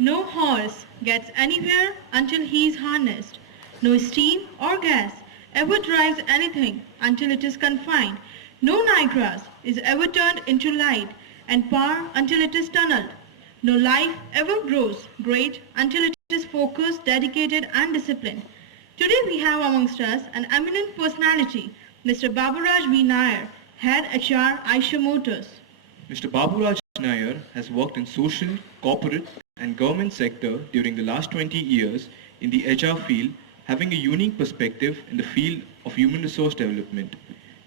No horse gets anywhere until he is harnessed. No steam or gas ever drives anything until it is confined. No Niagara is ever turned into light and power until it is tunneled. No life ever grows great until it is focused, dedicated and disciplined. Today we have amongst us an eminent personality, Mr. Baburaj V. Nair, Head HR Eicher Motors. Mr. Baburaj Nair has worked in social, corporate and government sector during the last 20 years in the HR field, having a unique perspective in the field of human resource development.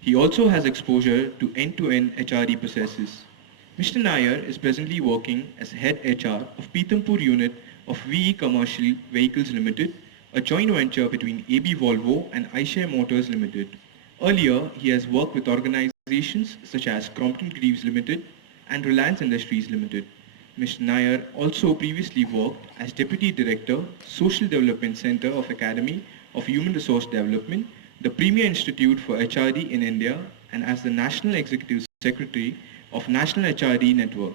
He also has exposure to end-to-end HRD processes. Mr. Nair is presently working as head HR of Pithampur unit of VE Commercial Vehicles Limited, a joint venture between AB Volvo and Eicher Motors Limited. Earlier, he has worked with organizations such as Crompton Greaves Limited and Reliance Industries Limited. Mr. Nair also previously worked as Deputy Director, Social Development Center of Academy of Human Resource Development, the premier institute for HRD in India, and as the National Executive Secretary of National HRD Network.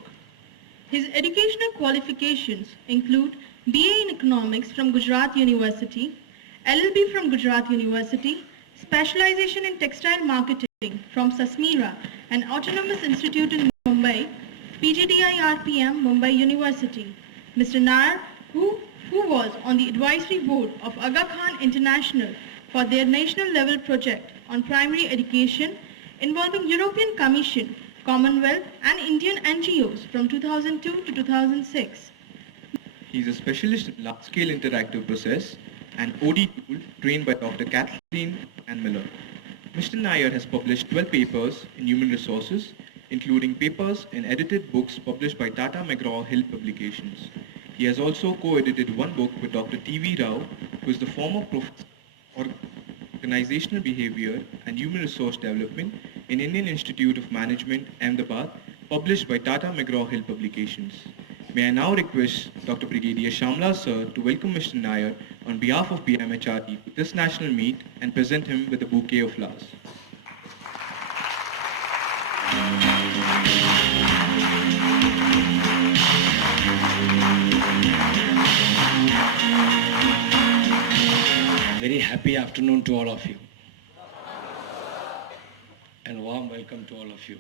His educational qualifications include BA in Economics from Gujarat University, LLB from Gujarat University, specialization in textile marketing from Sasmira, an autonomous institute in Mumbai, PGDI RPM, Mumbai University. Mr. Nair, who was on the advisory board of Aga Khan International for their national level project on primary education involving European Commission, Commonwealth and Indian NGOs from 2002 to 2006. He is a specialist in large-scale interactive process and OD tool trained by Dr. Kathleen Ann Miller. Mr. Nair has published 12 papers in human resources, including papers in edited books published by Tata McGraw-Hill Publications. He has also co-edited one book with Dr. T.V. Rao, who is the former professor of organizational behavior and human resource development in Indian Institute of Management, Ahmedabad, published by Tata McGraw-Hill Publications. May I now request Dr. Brigadier Shamla Sir to welcome Mr. Nair on behalf of BMHRD to this national meet and present him with a bouquet of flowers. Very happy afternoon to all of you. And warm welcome to all of you.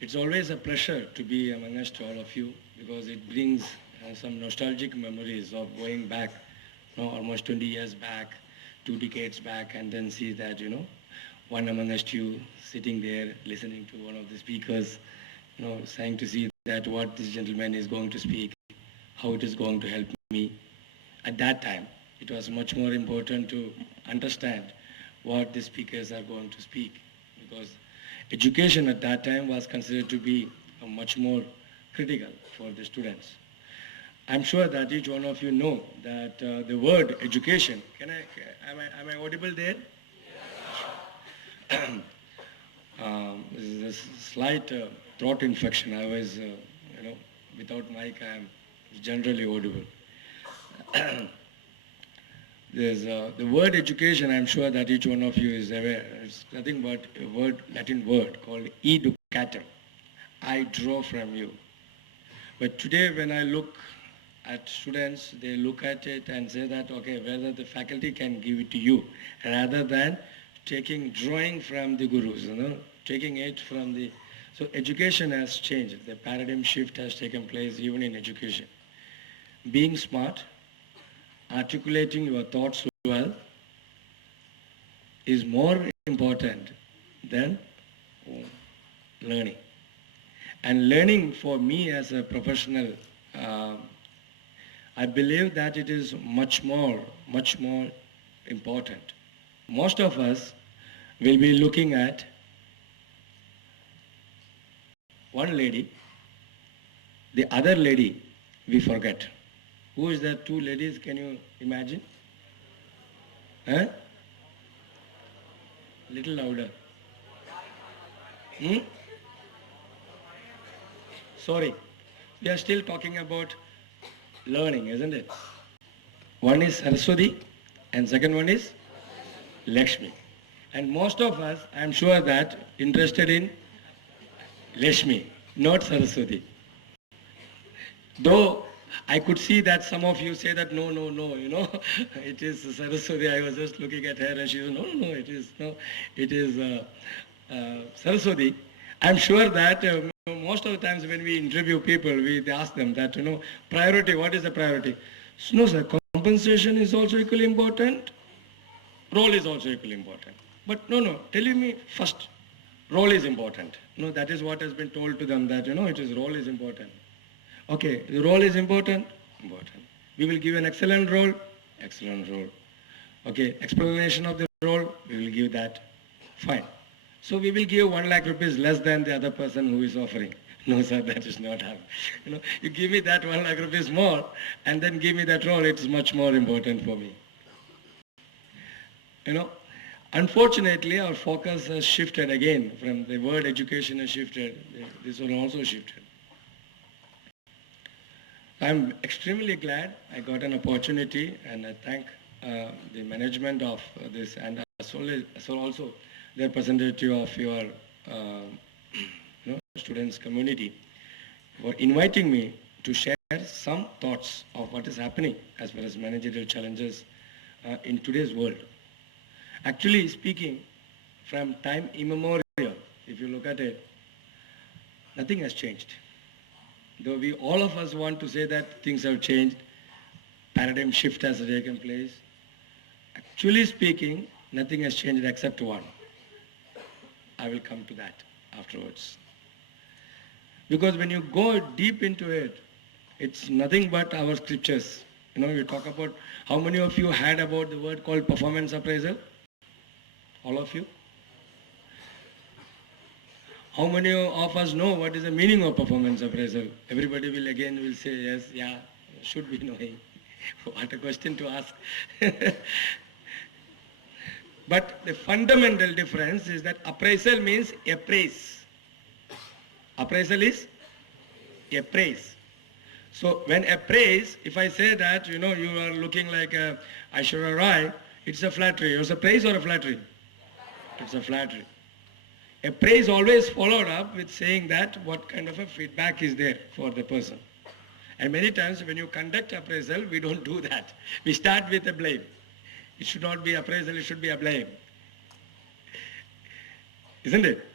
It's always a pleasure to be amongst all of you because it brings some nostalgic memories of going back, almost 20 years back, 2 decades back, and then see that, one amongst you sitting there listening to one of the speakers, trying to see that what this gentleman is going to speak, how it is going to help me. At that time, it was much more important to understand what the speakers are going to speak because education at that time was considered to be much more critical for the students. I'm sure that each one of you know that the word education, am I audible there? This is a slight throat infection. I was, without mic, I am generally audible. There's the word education, I'm sure that each one of you is aware. It's nothing but a Latin word called educatum. I draw from you. But today when I look at students, they look at it and say that, okay, whether the faculty can give it to you rather than drawing from the gurus, taking it from the... So education has changed. The paradigm shift has taken place even in education. Being smart, articulating your thoughts well is more important than learning. And learning for me as a professional, I believe that it is much more important. Most of us will be looking at one lady, the other lady we forget. Who is that 2 ladies, can you imagine? Huh? Little louder. Sorry, we are still talking about learning, isn't it? One is Saraswati and second one is Lakshmi. And most of us, I am sure that, interested in Lakshmi, not Saraswati. Though I could see that some of you say that no, no, no, it is Saraswati. I was just looking at her and she said, no, no, it is Saraswati. I'm sure that most of the times when we interview people, they ask them that, priority, what is the priority? So, no, sir, compensation is also equally important. Role is also equally important. But no, telling me first, role is important. No, that is what has been told to them that, it is role is important. Okay, the role is important, important. We will give an excellent role, excellent role. Okay, explanation of the role, we will give that, fine. So we will give 1 lakh rupees less than the other person who is offering. No, sir, that is not happening. You give me that 1 lakh rupees more and then give me that role, it's much more important for me. Unfortunately, our focus has shifted again from the word education has shifted. This one also shifted. I'm extremely glad I got an opportunity and I thank the management of this and also the representative of your students community for inviting me to share some thoughts of what is happening as far as managerial challenges in today's world. Actually speaking, from time immemorial, if you look at it, nothing has changed. Though all of us want to say that things have changed, paradigm shift has taken place. Actually speaking, nothing has changed except one. I will come to that afterwards. Because when you go deep into it, it's nothing but our scriptures. You talk about, how many of you had about the word called performance appraisal? All of you? How many of us know what is the meaning of performance appraisal? Everybody will say yes, yeah, should be knowing. What a question to ask. But the fundamental difference is that appraisal means appraise. Appraisal is appraise. So when appraise, if I say that, you are looking like Aishwarya Rai, it's a flattery. It's a praise or a flattery? It's a flattery. A praise always followed up with saying that what kind of a feedback is there for the person. And many times when you conduct appraisal, we don't do that. We start with a blame. It should not be appraisal, it should be a blame. Isn't it?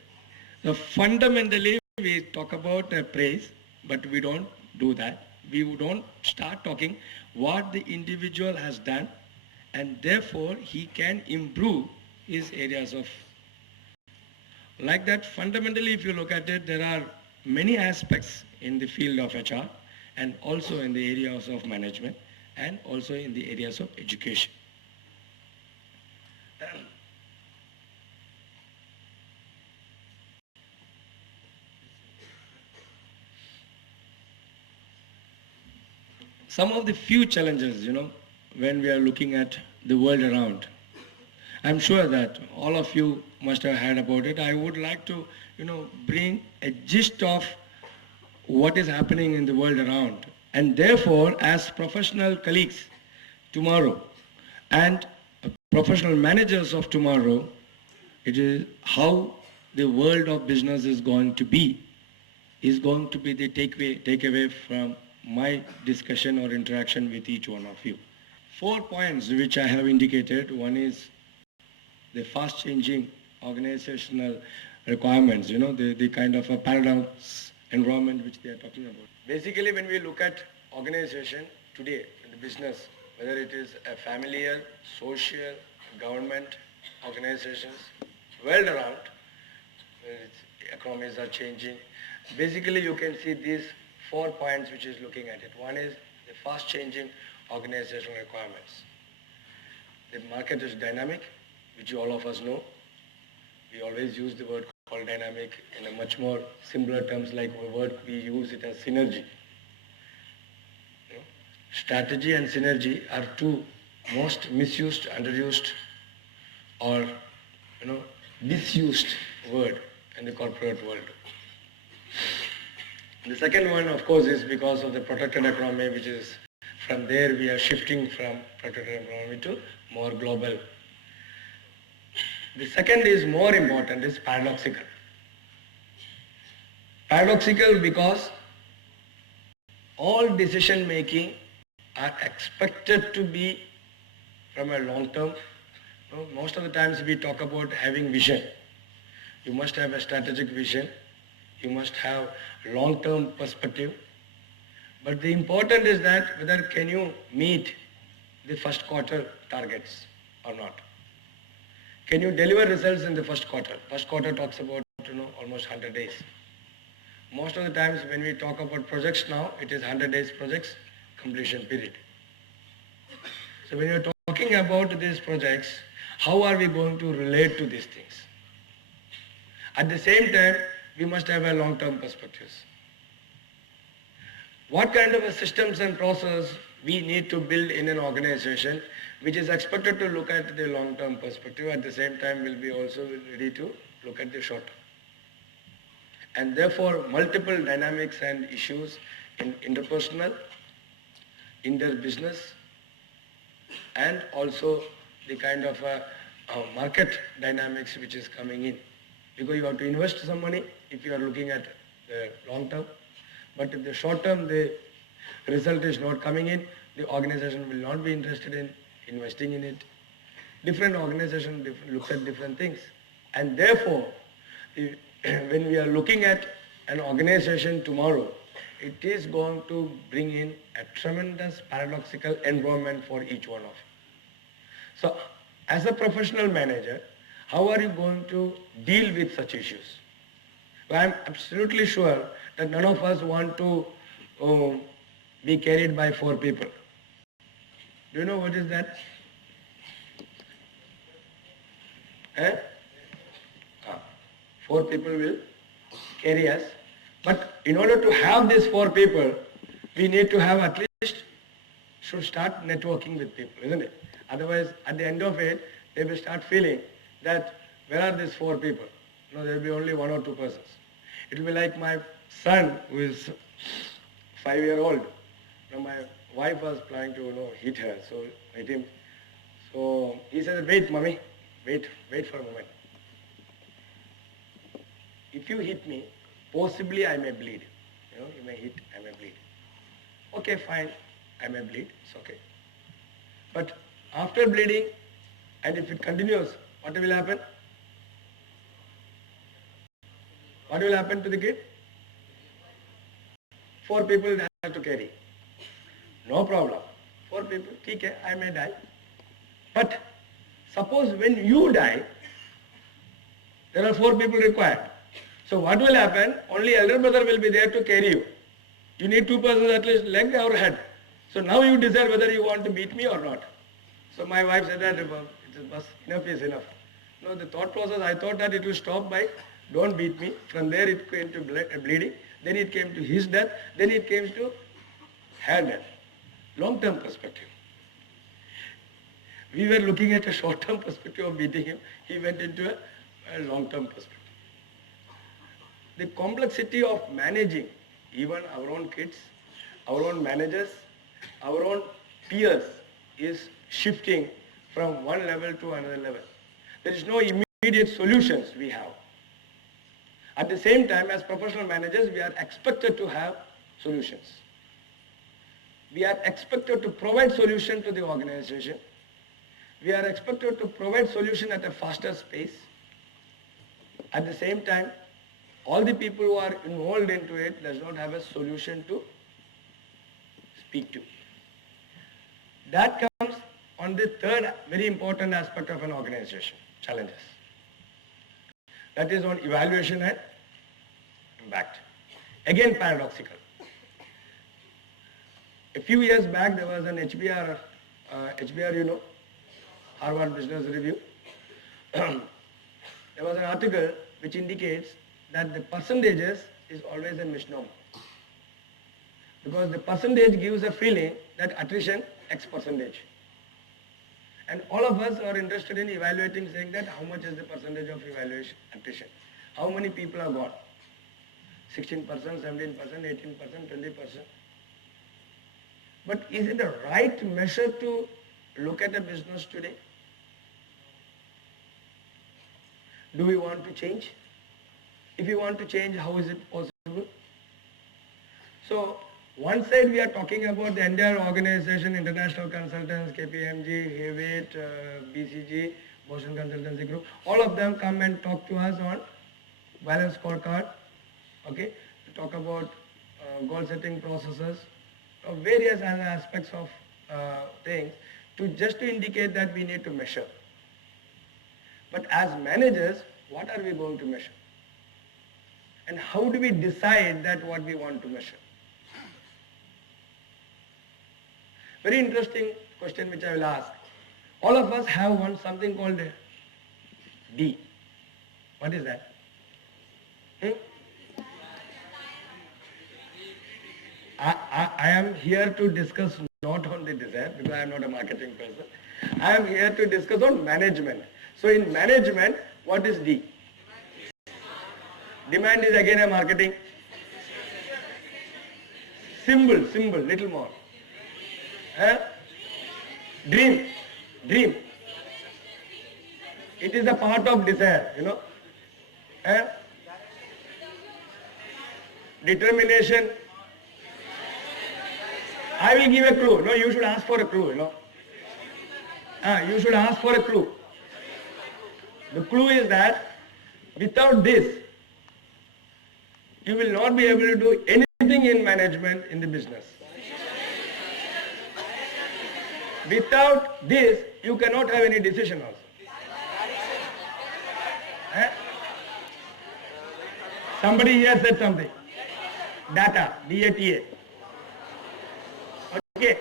So fundamentally, we talk about a praise, but we don't do that. We don't start talking what the individual has done, and therefore he can improve his areas of. Like that, fundamentally, if you look at it, there are many aspects in the field of HR and also in the areas of management and also in the areas of education. Some of the few challenges, when we are looking at the world around. I'm sure that all of you must have heard about it. I would like to, bring a gist of what is happening in the world around. And therefore, as professional colleagues tomorrow and professional managers of tomorrow, it is how the world of business is going to be the takeaway from my discussion or interaction with each one of you. 4 points which I have indicated. One is the fast changing organizational requirements, the kind of a paradox environment which they are talking about. Basically, when we look at organization today in the business, whether it is a familial, social, government organizations, world around, economies are changing. Basically, you can see these 4 points which is looking at it. One is the fast changing organizational requirements. The market is dynamic, which all of us know. We always use the word called dynamic in a much more simpler terms, like the word we use it as synergy. Strategy and synergy are two most misused, underused, or disused word in the corporate world. The second one, of course, is because of the protected economy, which is from there we are shifting from protected economy to more global. The second is more important, is paradoxical. Paradoxical because all decision making are expected to be from a long term. Most of the times we talk about having vision. You must have a strategic vision. You must have long-term perspective. But the important is that whether can you meet the first quarter targets or not. Can you deliver results in the first quarter? First quarter talks about almost 100 days. Most of the times when we talk about projects now, it is 100 days projects completion period. So when you're talking about these projects, how are we going to relate to these things? At the same time, we must have a long-term perspectives. What kind of a systems and process we need to build in an organization which is expected to look at the long-term perspective, at the same time will be also ready to look at the short term. And therefore, multiple dynamics and issues in interpersonal, inter-business, and also the kind of market dynamics which is coming in. Because you have to invest some money if you are looking at the long term. But if the short term, the result is not coming in, the organization will not be interested in investing in it. Different organization looks at different things. And therefore, when we are looking at an organization tomorrow, it is going to bring in a tremendous paradoxical environment for each one of you. So, as a professional manager, how are you going to deal with such issues? Well, I'm absolutely sure that none of us want to be carried by 4 people. Do you know what is that? Eh? 4 people will carry us. But in order to have these 4 people, we need to have at least, should start networking with people, isn't it? Otherwise, at the end of it, they will start feeling that where are these 4 people? No, there will be only 1 or 2 persons. It will be like my son who is 5-year-old. Now my wife was planning to hit her, so hit him. So he said, wait mommy, wait for a moment. If you hit me, possibly I may bleed. You may hit, I may bleed. Okay, fine, I may bleed, it's okay. But after bleeding, and if it continues, what will happen? What will happen to the kid? 4 people have to carry. No problem. 4 people, okay, I may die. But suppose when you die, there are 4 people required. So what will happen? Only elder brother will be there to carry you. You need 2 persons at least leg or head. So now you decide whether you want to beat me or not. So my wife said that enough is enough. No, the thought process, I thought that it will stop by don't beat me. From there it came to bleeding. Then it came to his death. Then it came to her death. Long-term perspective. We were looking at a short-term perspective of beating him. He went into a long-term perspective. The complexity of managing even our own kids, our own managers, our own peers is shifting from one level to another level. There is no immediate solutions we have. At the same time, as professional managers, we are expected to have solutions. We are expected to provide solution to the organization. We are expected to provide solution at a faster pace. At the same time, all the people who are involved into it does not have a solution to speak to. That comes on the third very important aspect of an organization, challenges. That is on evaluation and impact. Again paradoxical. A few years back there was an HBR, Harvard Business Review. There was an article which indicates that the percentages is always a misnomer. Because the percentage gives a feeling that attrition X percentage. And all of us are interested in evaluating, saying that how much is the percentage of evaluation attrition. How many people are gone? 16%, 17%, 18%, 20%. But is it the right measure to look at a business today? Do we want to change? If you want to change, how is it possible? So, One side we are talking about the entire organization, international consultants, KPMG, Hewitt, BCG, Boston Consultancy Group, all of them come and talk to us on balance scorecard, okay, to talk about goal setting processes, various other aspects of things, just to indicate that we need to measure. But as managers, what are we going to measure? And how do we decide that what we want to measure? Very interesting question which I will ask. All of us have something called D. What is that? I am here to discuss not on the desire, because I am not a marketing person. I am here to discuss on management. So in management, what is D? Demand is again a marketing. Symbol, little more. Dream. It is a part of desire, you know. Determination. I will give a clue. No, you should ask for a clue, you know. You should ask for a clue. The clue is that without this, you will not be able to do anything in management in the business. Without this, you cannot have any decision also. Somebody here said something. Data, D-A-T-A. Okay.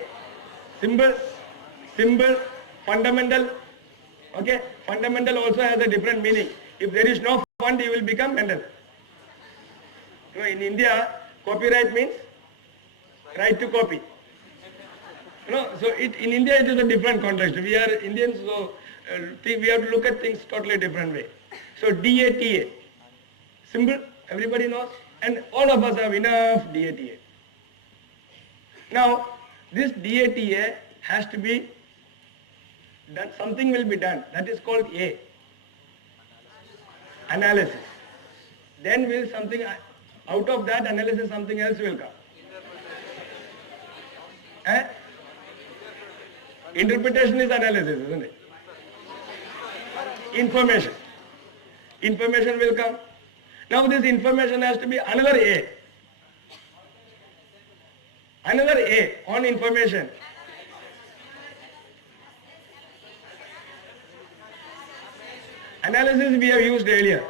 Symbol, fundamental. Okay. Fundamental also has a different meaning. If there is no fund, you will become Mendel. You know, in India, copyright means right to copy. You know, so in India it is a different context. We are Indians, so we have to look at things totally different way. So DATA, symbol, everybody knows, and all of us have enough DATA. Now, this DATA has to be done, something will be done, that is called A, analysis. Then will something, out of that analysis something else will come. Interpretation is analysis, isn't it? Information will come. Now this information has to be another A. Another A on information. Analysis we have used earlier.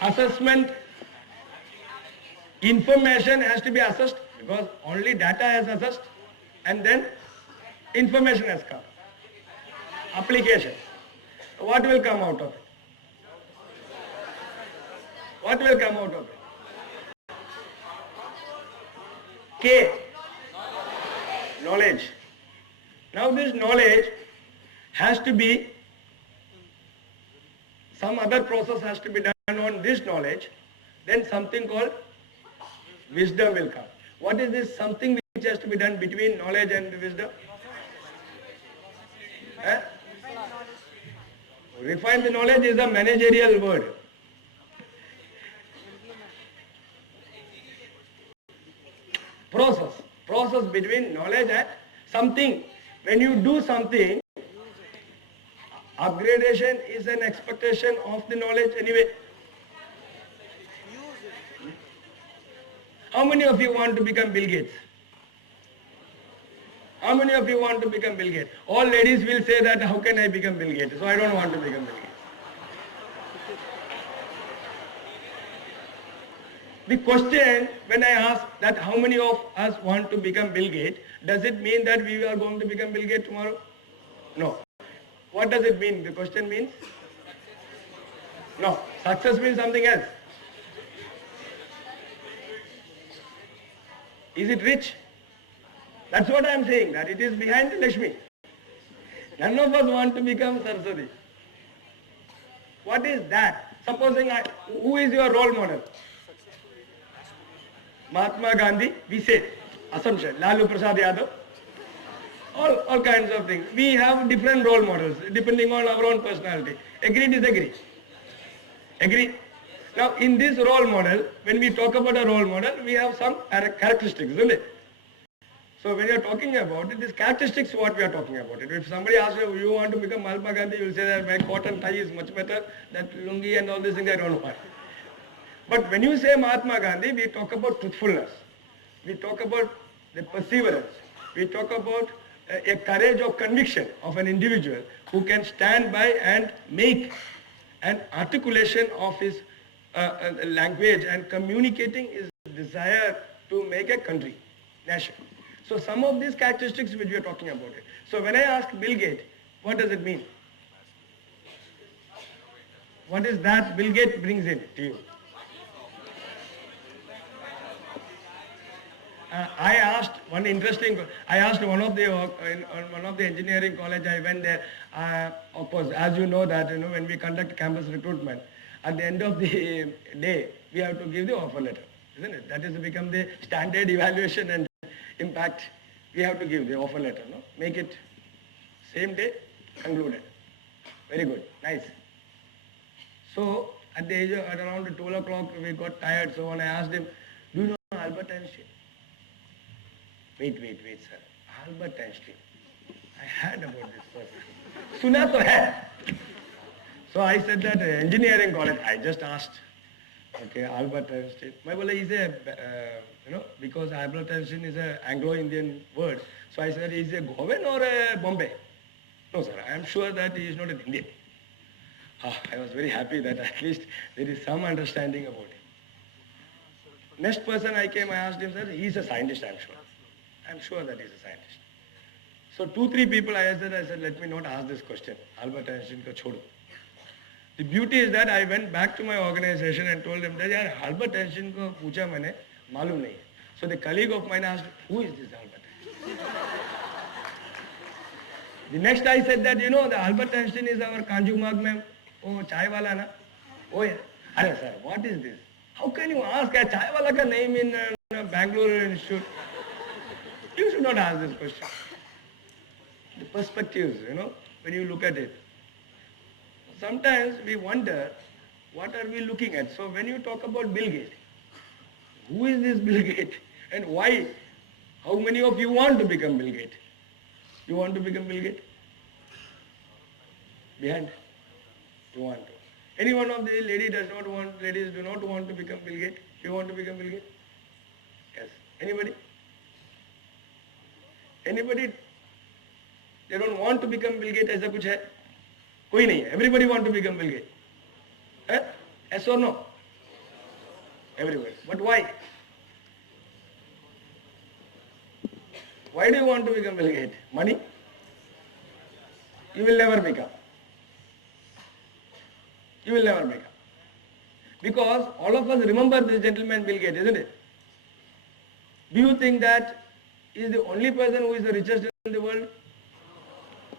Assessment. Information has to be assessed because only data has assessed and then information has come. Application. What will come out of it? What will come out of it? K. Knowledge. Now this knowledge has to be, some other process has to be done on this knowledge, then something called wisdom will come. What is this something which has to be done between knowledge and wisdom? Refine the knowledge is a managerial word. Process between knowledge and something. When you do something, upgradation is an expectation of the knowledge anyway. How many of you want to become Bill Gates? How many of you want to become Bill Gates? All ladies will say that, how can I become Bill Gates? So I don't want to become Bill Gates. The question, when I ask that how many of us want to become Bill Gates, does it mean that we are going to become Bill Gates tomorrow? No. What does it mean? The question means? No. Success means something else. Is it rich? That's what I am saying, that it is behind Lakshmi. None of us want to become Saraswati. What is that? Supposing who is your role model? Mahatma Gandhi, we say, assumption, Lalu Prasad Yadav, all kinds of things. We have different role models depending on our own personality. Agree, disagree? Agree? Now, in this role model, when we talk about a role model, we have some characteristics, isn't it? So when you are talking about it, these characteristics what we are talking about it. If somebody asks you want to become Mahatma Gandhi, you will say that my cotton tie is much better, that lungi and all these things I don't want. But when you say Mahatma Gandhi, we talk about truthfulness. We talk about the perseverance. We talk about a courage of conviction of an individual who can stand by and make an articulation of his language and communicating his desire to make a country, nation. So some of these characteristics which we are talking about it. So when I ask Bill Gates, what does it mean? What is that Bill Gates brings in to you? I asked one of the engineering college, I went there, of course, as you know that, when we conduct campus recruitment, at the end of the day, we have to give the offer letter, isn't it? That has become the standard evaluation and impact. We have to give the offer letter, no? Make it same day, concluded. Very good, nice. So, at the age of, at around 12 o'clock, we got tired, so when I asked him, do you know Albert Einstein? Wait, sir. Albert Einstein. I heard about this person. Suna to hai. So I said that engineering college, I just asked. Okay, Albert Einstein. My bola is a, because Albert Einstein is an Anglo-Indian word. So I said, is a Goan or a Bombay? No, sir. I am sure that he is not an Indian. I was very happy that at least there is some understanding about him. Next person I came, I asked him, sir, he is a scientist, I am sure. I am sure that he is a scientist. So 2-3 people I said, let me not ask this question. Albert Einstein ko chodo. The beauty is that I went back to my organization and told them that, yaar, Albert Einstein ko pucha maine, malum nahi. So the colleague of mine asked, who is this Albert Einstein? The next I said that, the Albert Einstein is our Kanjurmarg mein, oh, chai wala na. Oh yeah. Arey sir, what is this? How can you ask a chai wala ka name in Bangalore Institute? You should not ask this question. The perspectives, when you look at it. Sometimes we wonder, what are we looking at? So when you talk about Bill Gates, who is this Bill Gates and why? How many of you want to become Bill Gates? You want to become Bill Gates? Behind? You want to. Any one of the ladies do not want to become Bill Gates? You want to become Bill Gates? Yes. Anybody? Anybody? They don't want to become Bill Gates, ऐसा कुछ है? कोई नहीं है. Everybody want to become Bill Gates. Yes or no? Everybody. But why? Why do you want to become Bill Gates? Money? You will never become. You will never become. Because all of us remember this gentleman Bill Gates, isn't it? Do you think that he is the only person who is the richest in the world?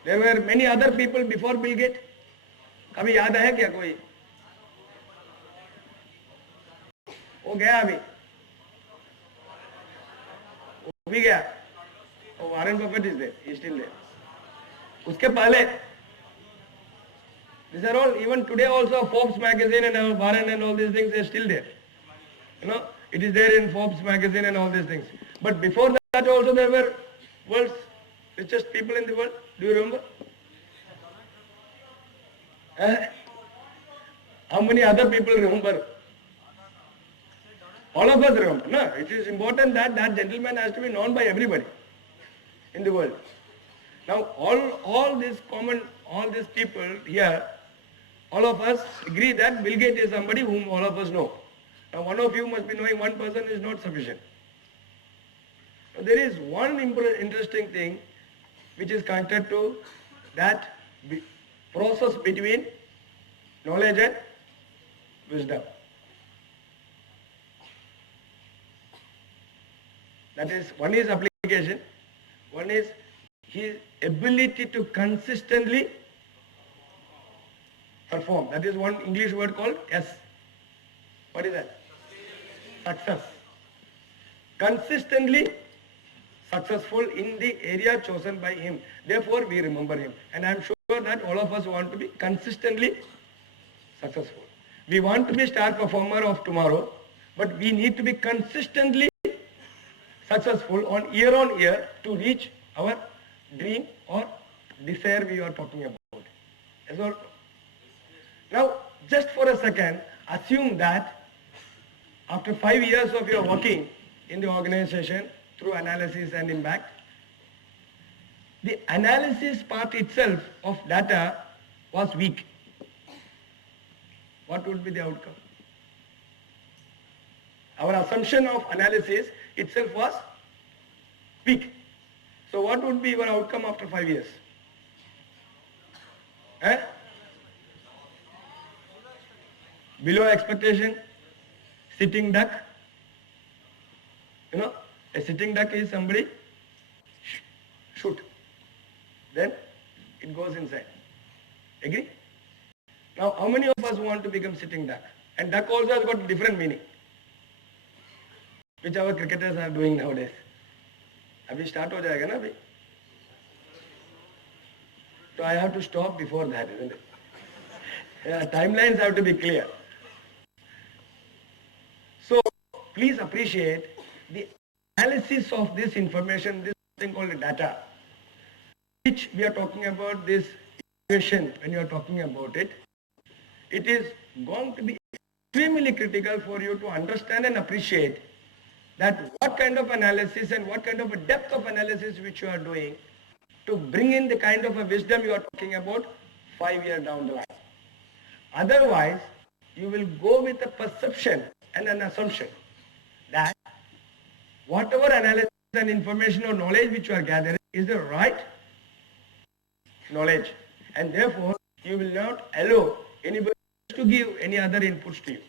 There were many other people before Bill Gates. कभी याद है क्या कोई? वो गया अभी. वो भी गया. Warren Buffett is there. He is still there. उसके पहले, these are all, even today also Forbes magazine and Warren and all these things are still there. It is there in Forbes magazine and all these things. But before that also there were world's richest people in the world. Do you remember? How many other people remember? All of us remember. No, it is important that that gentleman has to be known by everybody in the world. Now all these people here, all of us agree that Bill Gates is somebody whom all of us know. Now one of you must be knowing one person is not sufficient. Now, there is one interesting thing which is connected to that process between knowledge and wisdom. That is, one is application, one is his ability to consistently perform. That is one English word called S. What is that? Success. Consistently successful in the area chosen by him. Therefore, we remember him. And I am sure that all of us want to be consistently successful. We want to be star performer of tomorrow, but we need to be consistently successful on year to reach our dream or desire we are talking about. Yes or no? Now, just for a second, assume that after 5 years of your working in the organization through analysis and impact, the analysis part itself of data was weak. What would be the outcome? Our assumption of analysis itself was weak. So what would be your outcome after 5 years? Eh? Below expectation, sitting duck. You know, a sitting duck is somebody shoot. Then it goes inside. Agree? Now, how many of us want to become sitting duck? And duck also has got different meaning, which our cricketers are doing nowadays. Abhi start ho jayega na abhi. So I have to stop before that, isn't it? Yeah, timelines have to be clear. So please appreciate the analysis of this information, this thing called data, which we are talking about, this equation when you are talking about it. It is going to be extremely critical for you to understand and appreciate that what kind of analysis and what kind of a depth of analysis which you are doing to bring in the kind of a wisdom you are talking about 5 years down the line. Otherwise, you will go with a perception and an assumption that whatever analysis and information or knowledge which you are gathering is the right knowledge, and therefore you will not allow anybody to give any other inputs to you,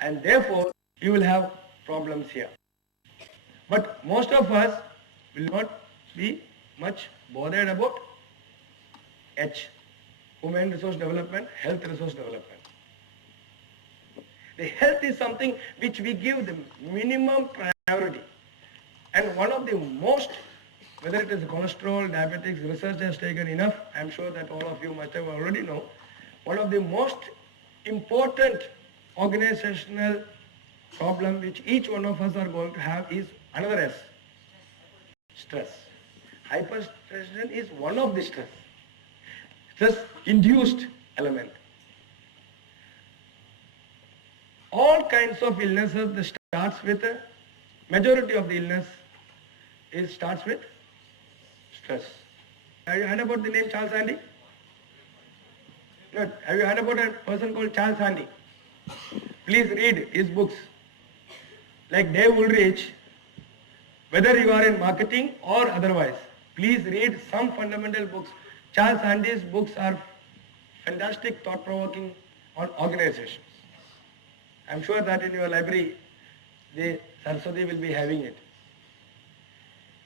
and therefore you will have problems here. But most of us will not be much bothered about H, human resource development, health resource development. The health is something which we give the minimum priority, and one of the most, whether it is cholesterol, diabetics, research has taken enough, I am sure that all of you must have already know, one of the most important organizational problem which each one of us are going to have is another S, stress. Hypertension is one of the stress induced element. All kinds of illnesses that starts with, majority of the illness starts with stress. Have you heard about the name Charles Handy? No. Have you heard about a person called Charles Handy? Please read his books. Like Dave Ulrich, whether you are in marketing or otherwise, please read some fundamental books. Charles Handy's books are fantastic, thought-provoking on organizations. I'm sure that in your library, the Saraswati will be having it.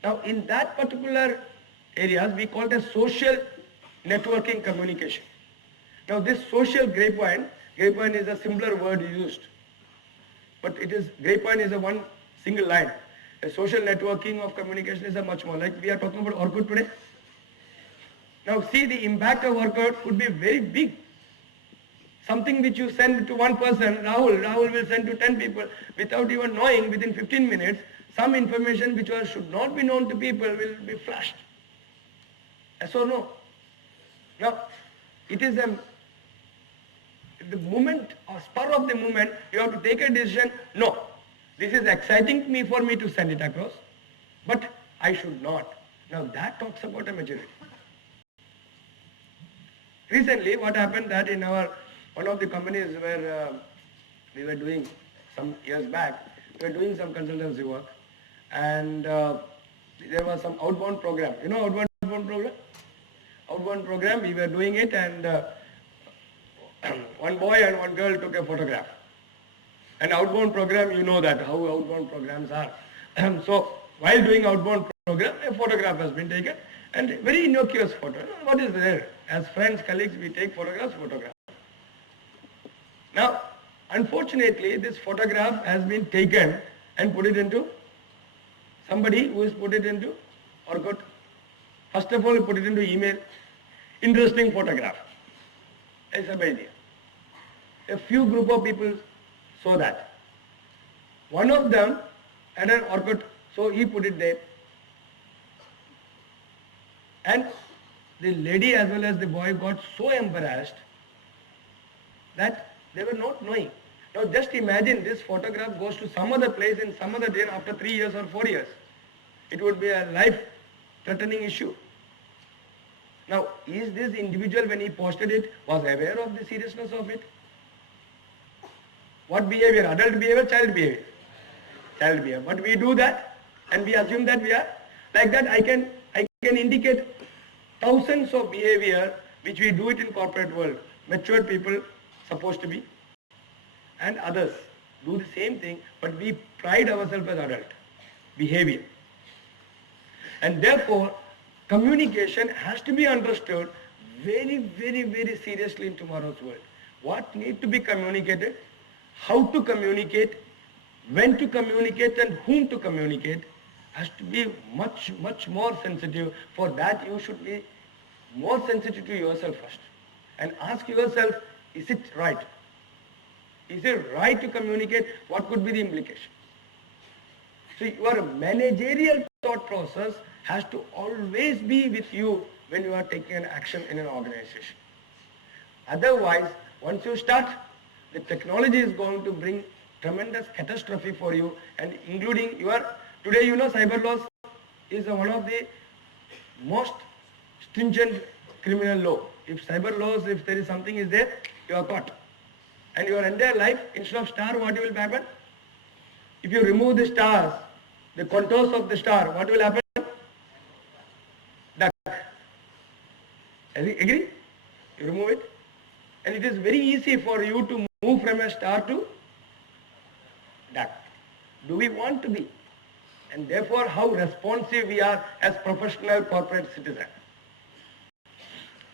Now, in that particular areas, we call it as social networking communication. Now, this social grapevine is a simpler word used, but it is, grapevine is a one single line. A social networking of communication is a much more, like we are talking about Orkut today. Now, see, the impact of Orkut could be very big. Something which you send to one person, Rahul will send to 10 people without even knowing, within 15 minutes, some information which should not be known to people will be flashed. Yes or no? Now, it is the moment or spur of the moment, you have to take a decision. No, this is exciting me for me to send it across, but I should not. Now, that talks about a maturity. Recently, what happened that in one of the companies where we were doing some years back, we were doing some consultancy work, and there was some outbound program. You know outbound program? Outbound program, we were doing it, and one boy and one girl took a photograph. An outbound program, you know that, how outbound programs are. So, while doing outbound program, a photograph has been taken, and very innocuous photo. What is there? As friends, colleagues, we take photographs. Now, unfortunately, this photograph has been taken and put it into, somebody who has put it into Orkut. First of all, he put it into email. Interesting photograph. ऐसा भेज दिया. a few group of people saw that. One of them had an orchid, so he put it there. And the lady as well as the boy got so embarrassed that they were not knowing. Now just imagine this photograph goes to some other place in some other day after 3 years or 4 years. It would be a life-threatening issue. Now, is this individual when he posted it was aware of the seriousness of it? What behavior? Adult behavior, child behavior? Child behavior. But we do that and we assume that we are like that. I can indicate thousands of behavior which we do it in corporate world. Matured people supposed to be and others do the same thing, but we pride ourselves as adult behavior. And therefore, communication has to be understood very, very, very seriously in tomorrow's world. What needs to be communicated, how to communicate, when to communicate and whom to communicate has to be much, much more sensitive. For that you should be more sensitive to yourself first and ask yourself, is it right? Is it right to communicate? What could be the implication? So your managerial thought process has to always be with you when you are taking an action in an organization. Otherwise, once you start, the technology is going to bring tremendous catastrophe for you, and including your, today you know cyber laws is one of the most stringent criminal law. If cyber laws, if there is something is there, you are caught. And your entire life, instead of star, what will happen? If you remove the stars, the contours of the star, what will happen? Duck. Agree? You remove it. And it is very easy for you to move from a star to duck. Do we want to be? And therefore, how responsive we are as professional corporate citizens.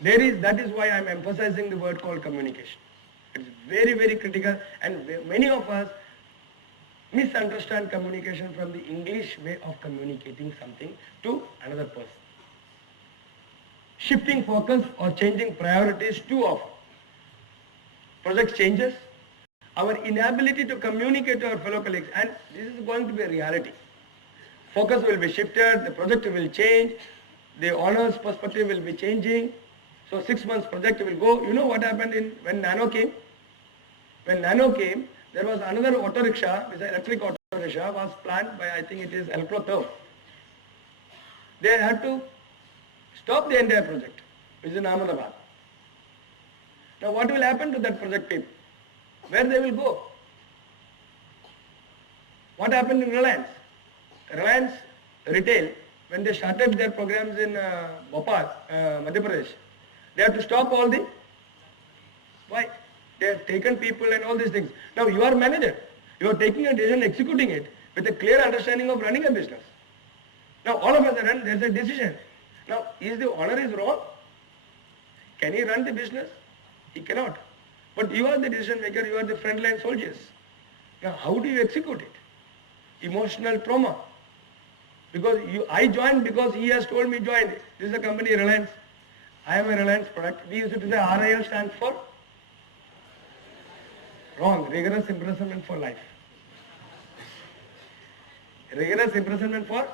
That is why I am emphasizing the word called communication. It's very, very critical, and many of us misunderstand communication from the English way of communicating something to another person. Shifting focus or changing priorities too often. Project changes, our inability to communicate to our fellow colleagues, and this is going to be a reality. Focus will be shifted, the project will change, the honors perspective will be changing. So 6 months project will go. You know what happened when Nano came? When Nano came, there was another auto rickshaw, which is electric auto rickshaw, was planned by, I think it is Electro. They had to stop the entire project, which is in Ahmedabad. Now what will happen to that project people? Where they will go? What happened in Reliance? Reliance Retail, when they started their programs in Bhopal, Madhya Pradesh, they had to stop all the, why? They have taken people and all these things. Now you are manager. You are taking a decision, executing it with a clear understanding of running a business. Now all of a sudden there is a decision. Now is the owner is wrong? Can he run the business? He cannot. But you are the decision maker, you are the frontline soldiers. Now how do you execute it? Emotional trauma. Because I joined because he has told me join. This is a company, Reliance. I am a Reliance product. We used to say RIL stands for wrong, rigorous imprisonment for life. Rigorous imprisonment for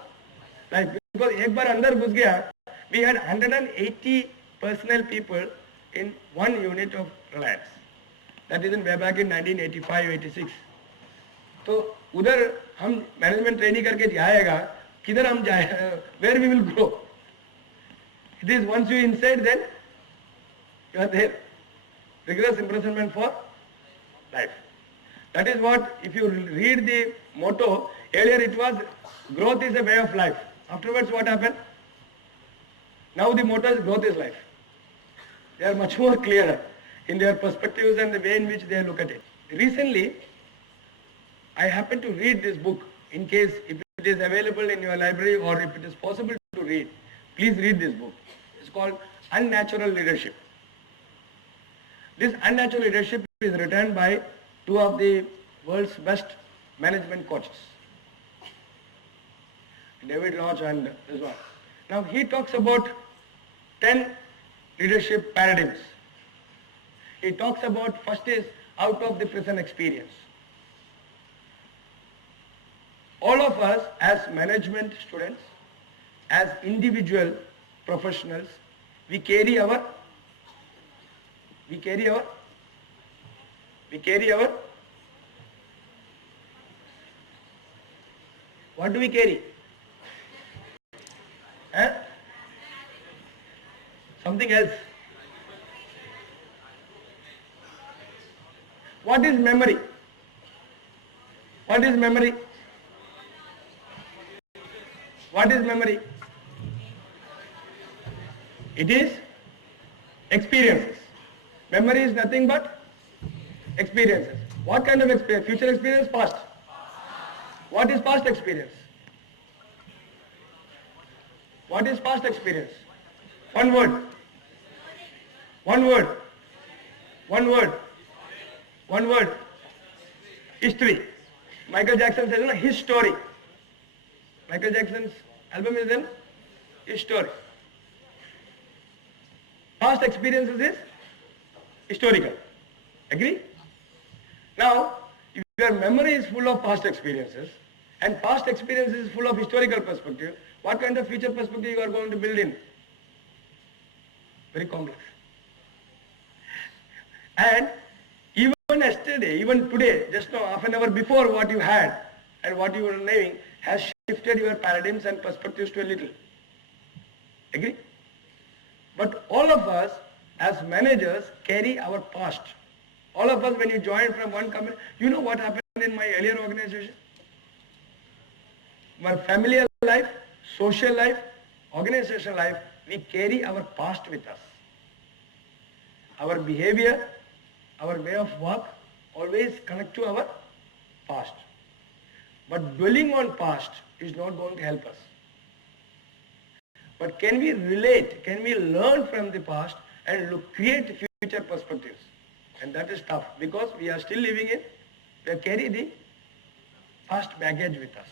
life. Because ek bar andar ghus gaya, we had 180 personnel people in one unit of Reliance. That is in way back in 1985-86. तो उधर हम management training करके जाएगा, किधर हम जाए, where we will grow. It is once you inside, then you are there. Rigorous imprisonment for life. That is what, if you read the motto, earlier it was growth is a way of life. Afterwards what happened? Now the motto is growth is life. They are much more clearer in their perspectives and the way in which they look at it. Recently, I happened to read this book. In case if it is available in your library or if it is possible to read, please read this book. It's called Unnatural Leadership. This Unnatural Leadership is written by two of the world's best management coaches, David Lodge and this one. Now he talks about 10 leadership paradigms. He talks about, first is out of the prison experience. All of us as management students, as individual professionals, we carry our what do we carry? Eh? Something else. What is memory? What is memory? What is memory? It is experiences. Memory is nothing but experiences. What kind of experience? Future experience, past. What is past experience? What is past experience? One word. One word. One word. One word. History. Michael Jackson says, no, his story. Michael Jackson's album is in his story. Past experiences is historical. Agree? Now, if your memory is full of past experiences and past experiences is full of historical perspective, what kind of future perspective you are going to build in? Very complex. And even yesterday, even today, just now, half an hour before, what you had and what you were knowing has shifted your paradigms and perspectives to a little. Agree? But all of us as managers carry our past. All of us, when you join from one company, you know what happened in my earlier organization? My familial life, social life, organizational life, we carry our past with us. Our behavior, our way of work always connect to our past. But dwelling on past is not going to help us. But can we relate, can we learn from the past and create future perspectives? And that is tough because we are still living in, we carry the past baggage with us.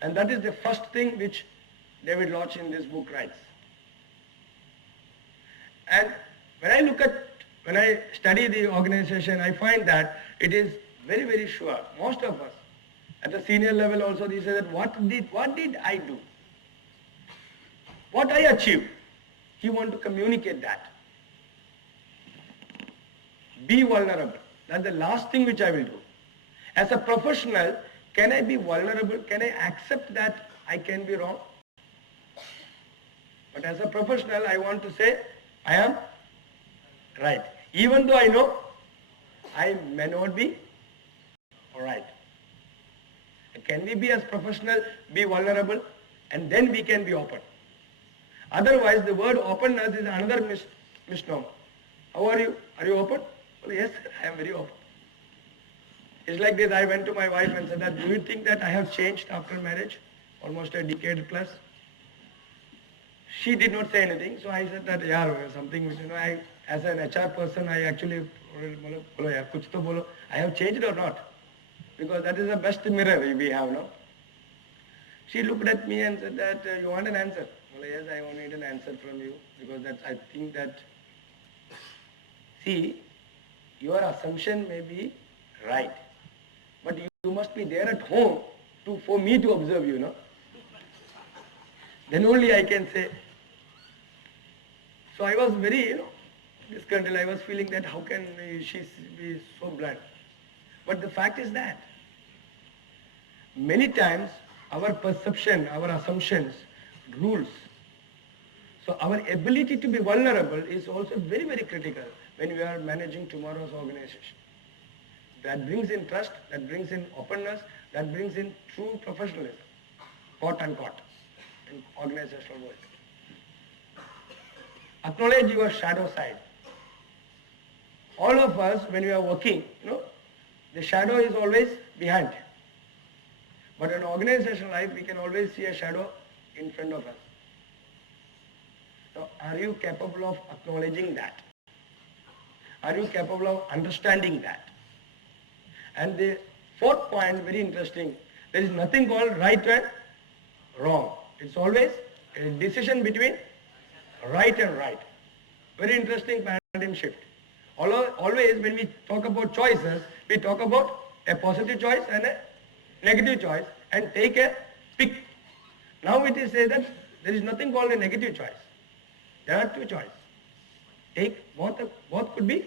And that is the first thing which David Lodge in this book writes. And when I study the organization, I find that it is very, very sure. Most of us, at the senior level also, they say that what did I do? What I achieved? He wants to communicate that. Be vulnerable. That's the last thing which I will do. As a professional, can I be vulnerable? Can I accept that I can be wrong? But as a professional, I want to say, I am right. Even though I know I may not be right. Can we be as professional, be vulnerable, and then we can be open? Otherwise, the word openness is another misnomer. How are you? Are you open? Well, yes, I am very open. It's like this, I went to my wife and said that, do you think that I have changed after marriage? Almost a decade plus. She did not say anything, so I said that, yeah, something which, as an HR person, I actually, I have changed or not? Because that is the best mirror we have now. She looked at me and said that, you want an answer? Well, yes, I want an answer from you, because I think that, see, your assumption may be right, but you must be there at home for me to observe you, no? Then only I can say. So I was very, discontented. I was feeling that how can she be so blunt? But the fact is that many times our perception, our assumptions, rules. So our ability to be vulnerable is also very, very critical when we are managing tomorrow's organization. That brings in trust, that brings in openness, that brings in true professionalism, quote unquote, in organizational world. Acknowledge your shadow side. All of us, when we are working, the shadow is always behind. But in organizational life, we can always see a shadow in front of us. So are you capable of acknowledging that? Are you capable of understanding that? And the fourth point, very interesting, there is nothing called right and wrong. It's always a decision between right and right. Very interesting paradigm shift. Always when we talk about choices, we talk about a positive choice and a negative choice and take a pick. Now it is said that there is nothing called a negative choice. There are two choices. Take both could be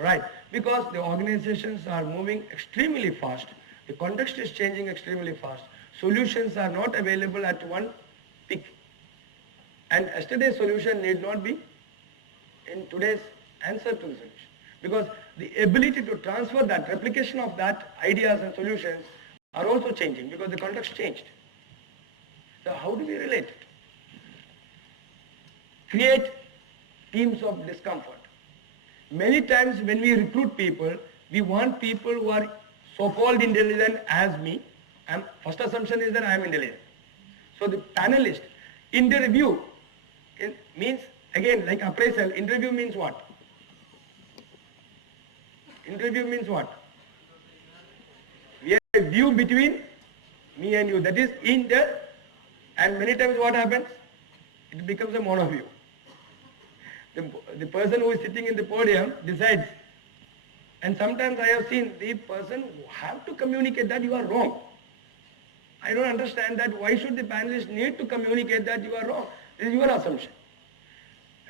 right, because the organizations are moving extremely fast. The context is changing extremely fast. Solutions are not available at one pick. And yesterday's solution need not be in today's answer to the solution. Because the ability to transfer that, replication of that ideas and solutions are also changing because the context changed. So how do we relate it? Create teams of discomfort. Many times when we recruit people, we want people who are so-called intelligent as me. First assumption is that I am intelligent. So the panelist, interview means, again, like appraisal, interview means what? Interview means what? We have a view between me and you, that is inter, and many times what happens? It becomes a mono view. The person who is sitting in the podium decides, and sometimes I have seen the person who have to communicate that you are wrong. I don't understand that why should the panelists need to communicate that you are wrong? This is your assumption.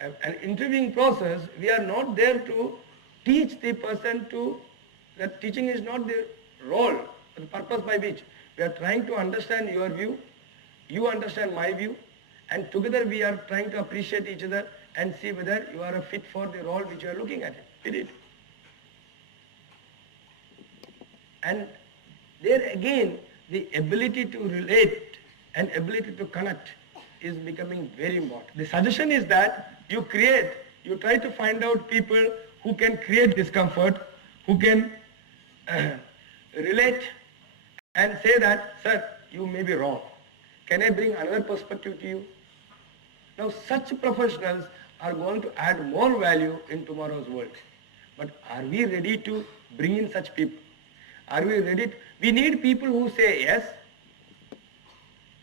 An interviewing process, we are not there to teach the person to, that teaching is not the role, the purpose by which we are trying to understand your view, you understand my view, and together we are trying to appreciate each other and see whether you are a fit for the role which you are looking at it. Period. And there again, the ability to relate and ability to connect is becoming very important. The suggestion is that you try to find out people who can create discomfort, who can relate and say that, sir, you may be wrong. Can I bring another perspective to you? Now such professionals are going to add more value in tomorrow's world. But are we ready to bring in such people? Are we ready? We need people who say yes.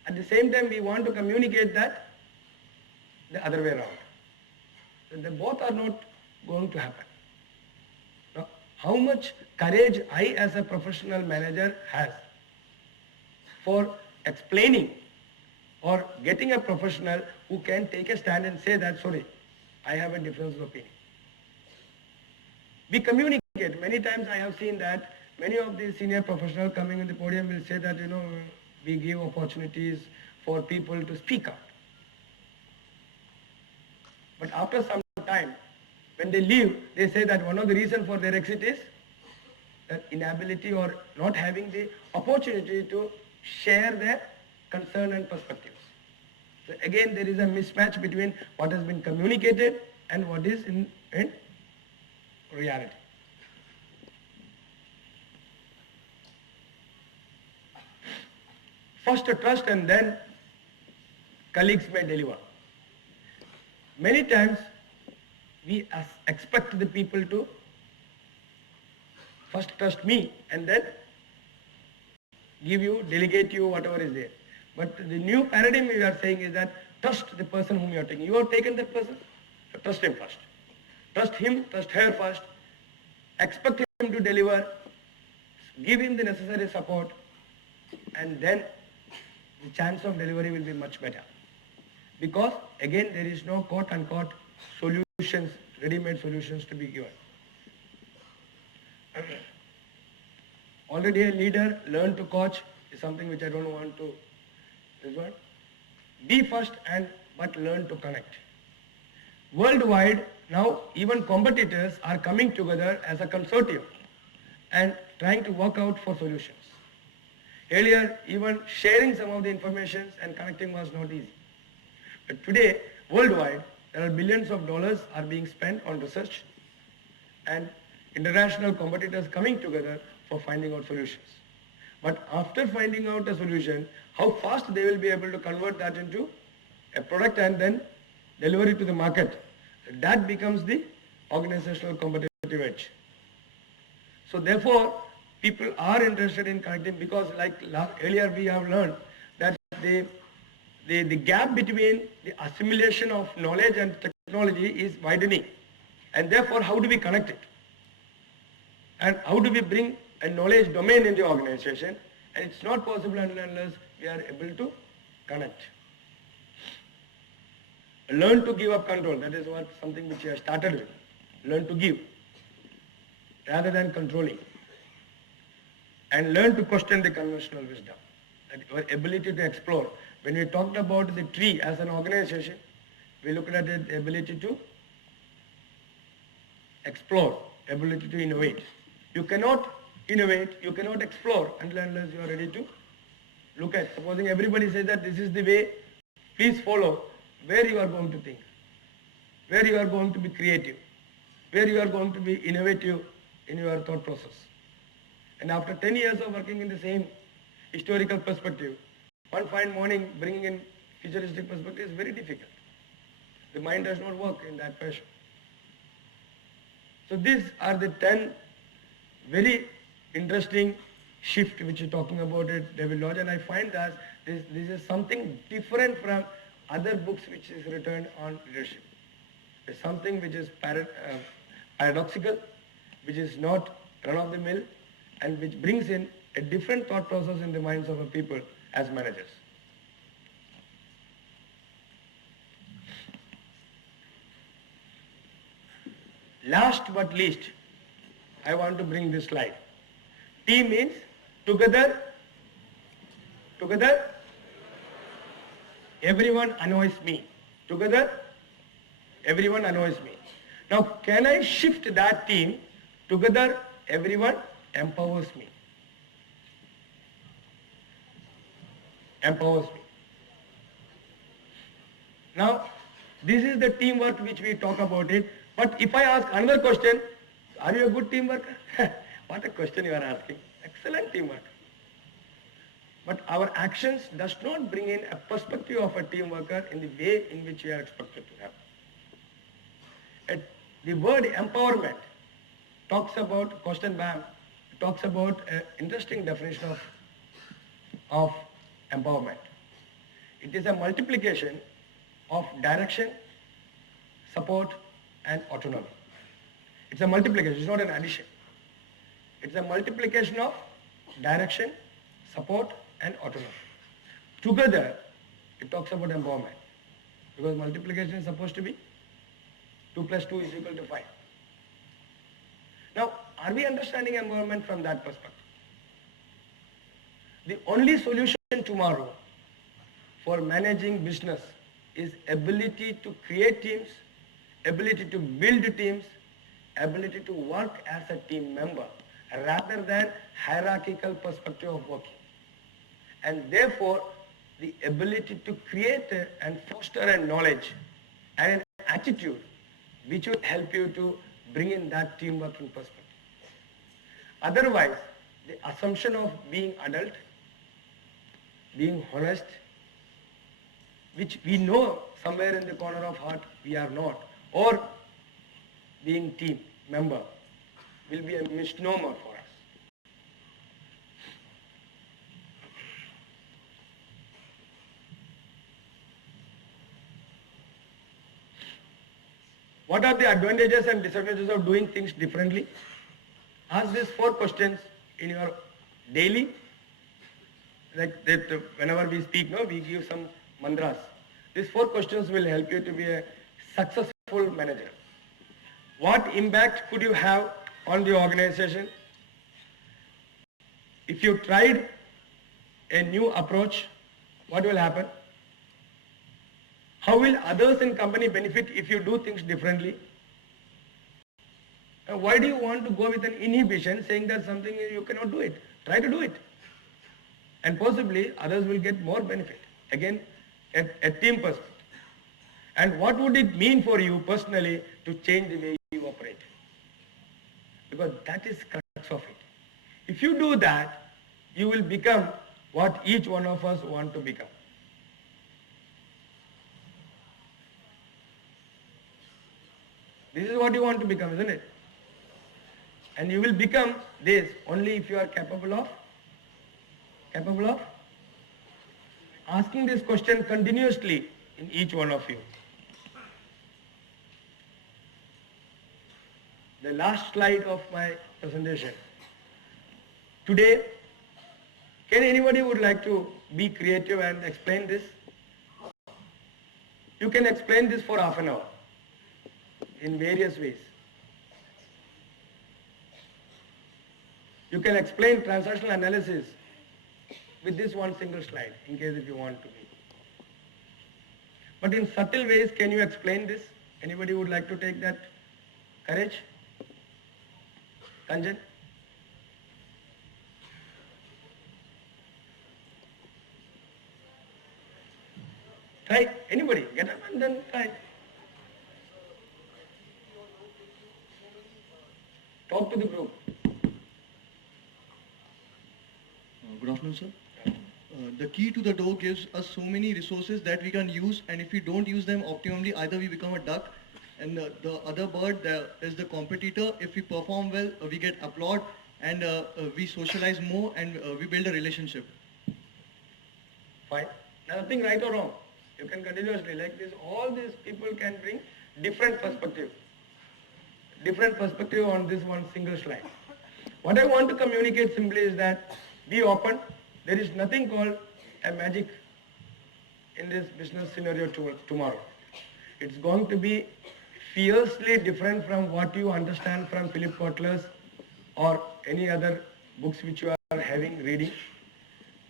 At the same time, we want to communicate that the other way around. So they both are not going to happen. Now, how much courage I as a professional manager has for explaining or getting a professional who can take a stand and say that, sorry, I have a difference of opinion. We communicate. Many times I have seen that many of the senior professionals coming on the podium will say that, we give opportunities for people to speak out. But after some time, when they leave, they say that one of the reasons for their exit is the inability or not having the opportunity to share their concern and perspectives. So again, there is a mismatch between what has been communicated and what is in reality. First trust and then colleagues may deliver. Many times we expect the people to first trust me and then delegate you whatever is there. But the new paradigm we are saying is that trust the person whom you are taking. You have taken that person, so trust him first. Trust him, trust her first. Expect him to deliver. Give him the necessary support, and then the chance of delivery will be much better. Because again, there is no quote-unquote solutions, ready-made solutions to be given. Already a leader learned to coach is something which I don't want to resort. Be first but learn to connect. Worldwide, now even competitors are coming together as a consortium and trying to work out for solutions. Earlier, even sharing some of the information and connecting was not easy. But today, worldwide, there are billions of dollars are being spent on research and international competitors coming together for finding out solutions. But after finding out a solution, how fast they will be able to convert that into a product and then deliver it to the market, that becomes the organizational competitive edge. So therefore, people are interested in connecting because like earlier we have learned that the gap between the assimilation of knowledge and technology is widening. And therefore, how do we connect it? And how do we bring a knowledge domain in the organization? And it's not possible unless we are able to connect. Learn to give up control. That is what something which we have started with. Learn to give rather than controlling. And learn to question the conventional wisdom. That your ability to explore. When we talked about the tree as an organization, we looked at it, the ability to explore, ability to innovate. You cannot innovate, you cannot explore unless you are ready to look at. Supposing everybody says that this is the way, please follow, where you are going to think, where you are going to be creative, where you are going to be innovative in your thought process. And after 10 years of working in the same historical perspective, one fine morning bringing in futuristic perspective is very difficult. The mind does not work in that fashion. So these are the 10 very interesting shift which you're talking about it, David Lodge, and I find that this is something different from other books which is written on leadership. It's something which is paradoxical, which is not run-of-the-mill, and which brings in a different thought process in the minds of the people as managers. Last but least, I want to bring this slide. T means together, everyone annoys me. Together, everyone annoys me. Now, can I shift that team? Together, everyone empowers me. Empowers me. Now, this is the teamwork which we talk about it. But if I ask another question, are you a good team worker? What a question you are asking. Excellent teamwork. But our actions does not bring in a perspective of a team worker in the way in which we are expected to have. The word empowerment talks about, Question Bam talks about an interesting definition of empowerment. It is a multiplication of direction, support, and autonomy. It's a multiplication, it's not an addition. It's a multiplication of direction, support, and autonomy. Together, it talks about empowerment. Because multiplication is supposed to be 2 plus 2 is equal to 5. Now, are we understanding empowerment from that perspective? The only solution tomorrow for managing business is ability to create teams, ability to build teams, ability to work as a team member rather than hierarchical perspective of working. And therefore, the ability to create and foster a knowledge and an attitude which will help you to bring in that team working perspective. Otherwise, the assumption of being adult, being honest, which we know somewhere in the corner of heart we are not, or being team member will be a misnomer for us. What are the advantages and disadvantages of doing things differently? Ask these 4 questions in your daily, like that whenever we speak, we give some mantras. These 4 questions will help you to be a successful manager. What impact could you have on the organization? If you tried a new approach, what will happen? How will others in company benefit if you do things differently? And why do you want to go with an inhibition saying that something you cannot do it? Try to do it. And possibly others will get more benefit. Again, a team perspective. And what would it mean for you personally to change the way you operate? Because that is crux of it. If you do that, you will become what each one of us want to become. This is what you want to become, isn't it? And you will become this only if you are capable of asking this question continuously in each one of you. the last slide of my presentation. Today, can anybody would like to be creative and explain this? You can explain this for half an hour in various ways. You can explain transactional analysis with this one single slide in case if you want to be. But in subtle ways, can you explain this? Anybody would like to take that courage? Tanjan? Try, anybody, get up and then try. Talk to the group. Good afternoon, sir. The key to the door gives us so many resources that we can use, and if we don't use them optimally, either we become a duck, and the other bird is the competitor. If we perform well, we get applaud, and we socialize more, and we build a relationship. Fine. Nothing right or wrong. You can continuously like this. All these people can bring different perspective on this one single slide. What I want to communicate simply is that be open. There is nothing called a magic in this business scenario tomorrow. It's going to be fiercely different from what you understand from Philip Kotler's or any other books which you are reading,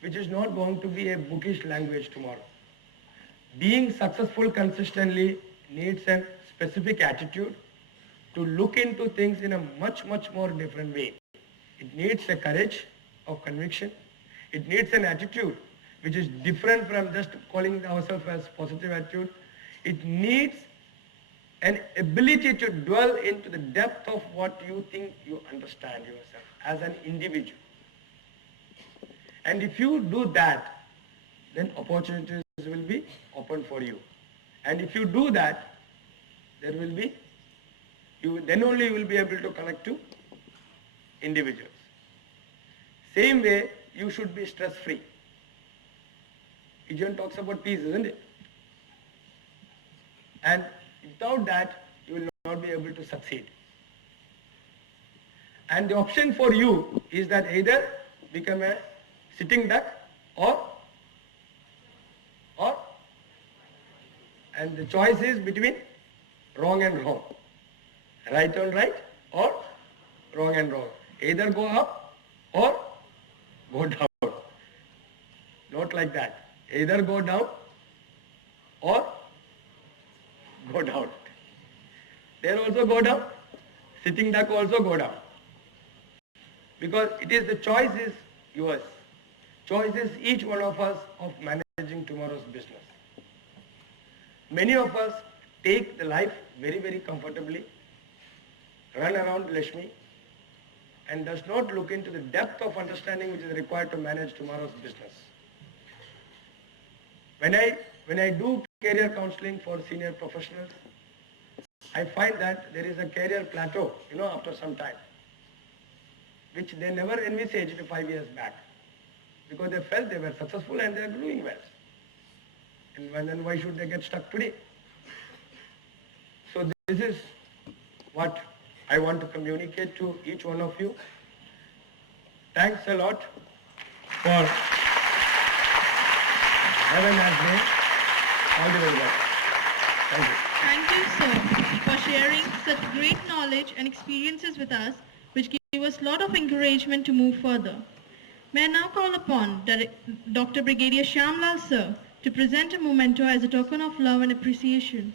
which is not going to be a bookish language tomorrow. Being successful consistently needs a specific attitude to look into things in a much more different way. It needs a courage of conviction. It needs an attitude which is different from just calling ourselves as positive attitude. It needs an ability to dwell into the depth of what you think you understand yourself as an individual. And if you do that, then opportunities will be open for you. And if you do that, there will be, then only you will be able to connect to individuals. Same way, you should be stress-free. Eugene talks about peace, isn't it? And without that, you will not be able to succeed. And the option for you is that either become a sitting duck and the choice is between wrong and wrong, right and right, or wrong and wrong. Either go up or go down. Not like that. Either go down or go down. There also go down. Sitting duck also go down. Because it is the choice is yours. Choice is each one of us of managing tomorrow's business. Many of us take the life very comfortably, run around Lakshmi, and does not look into the depth of understanding which is required to manage tomorrow's business. When I do career counseling for senior professionals, I find that there is a career plateau, after some time, which they never envisaged 5 years back, because they felt they were successful and they are doing well. And then why should they get stuck today? So this is what I want to communicate to each one of you. Thanks a lot for having a nice day. All the very best. Thank you. Thank you, sir, for sharing such great knowledge and experiences with us, which give us a lot of encouragement to move further. May I now call upon Dr. Brigadier Shyamlal, sir, to present a memento as a token of love and appreciation.